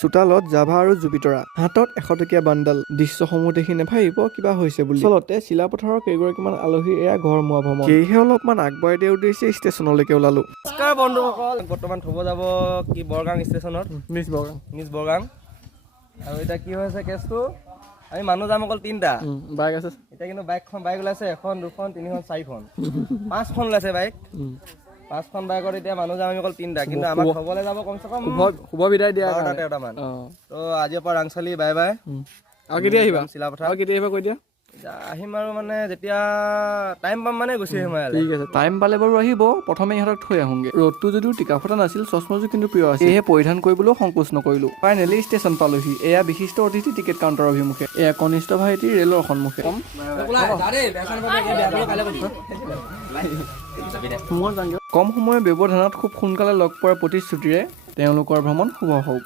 চোতালত জাভা আৰু জুপিতৰা, হাতত 100 টকীয়া বান্ডাল। দৃশ্যসমূহ দেখি নেভাবিব কিবা হৈছে বুলি। আচলতে চিলাপথাৰৰ কেইগৰাকীমান আলহীৰ এয়া ঘৰমুৱা ভ্ৰমণ। সেয়েহে অলপমান আগবঢ়াই দিয়া উদ্দেশ্যে ষ্টেচনলৈকে ওলালো। নমস্কাৰ বন্ধুসকল, বৰ্তমান থ'ব যাব কি বৰগাং ষ্টেচনত, নিজ বৰগাং। আৰু এতিয়া কি হৈছে কেছটো, আমি মানুহ যাম অকল 3টা বাইক আছে। এতিয়া কিন্তু বাইক ওলাইছে 1, 2, 3, 4খন 5খন ওলাইছে বাইক। 5খন বাইকত এতিয়া মানুহ যাম আমি অকল 3টা, কিন্তু আমাক থ'বলৈ যাব কমচে কম শুভ বিদায় দিয়া 12টা মান। তো আজিৰ পৰা ৰাংচালি বাই বাই। আৰু কেতিয়া আহিবা? চিলাপথাৰ আৰু কেতিয়া আহিবা কৈ দিয়া। আহিম আৰু মানে যেতিয়া টাইম পাম মানে গুচি আহিম আৰু। ঠিক আছে, টাইম পালে বাৰু আহিব। প্ৰথমে ইহঁতক থৈ আহোঁগে। ৰ'দটো যদিও টিকা ফটা নাছিল, চশমাযোৰ কিন্তু প্ৰিয় আছিল, সেয়েহে পৰিধান কৰিবলৈও সংকোচ নকৰিলো। ফাইনেলি ষ্টেচন পালোহি। এয়া বিশিষ্ট অতিথি টিকেট কাউণ্টাৰৰ অভিমুখে, এয়া কনিষ্ঠ ভাইটি ৰেলৰ সন্মুখে। কম সময়ৰ ব্যৱধানত খুব সোনকালে লগ পোৱাৰ প্ৰতিশ্ৰুতিৰে তেওঁলোকৰ ভ্ৰমণ শুভ হওক।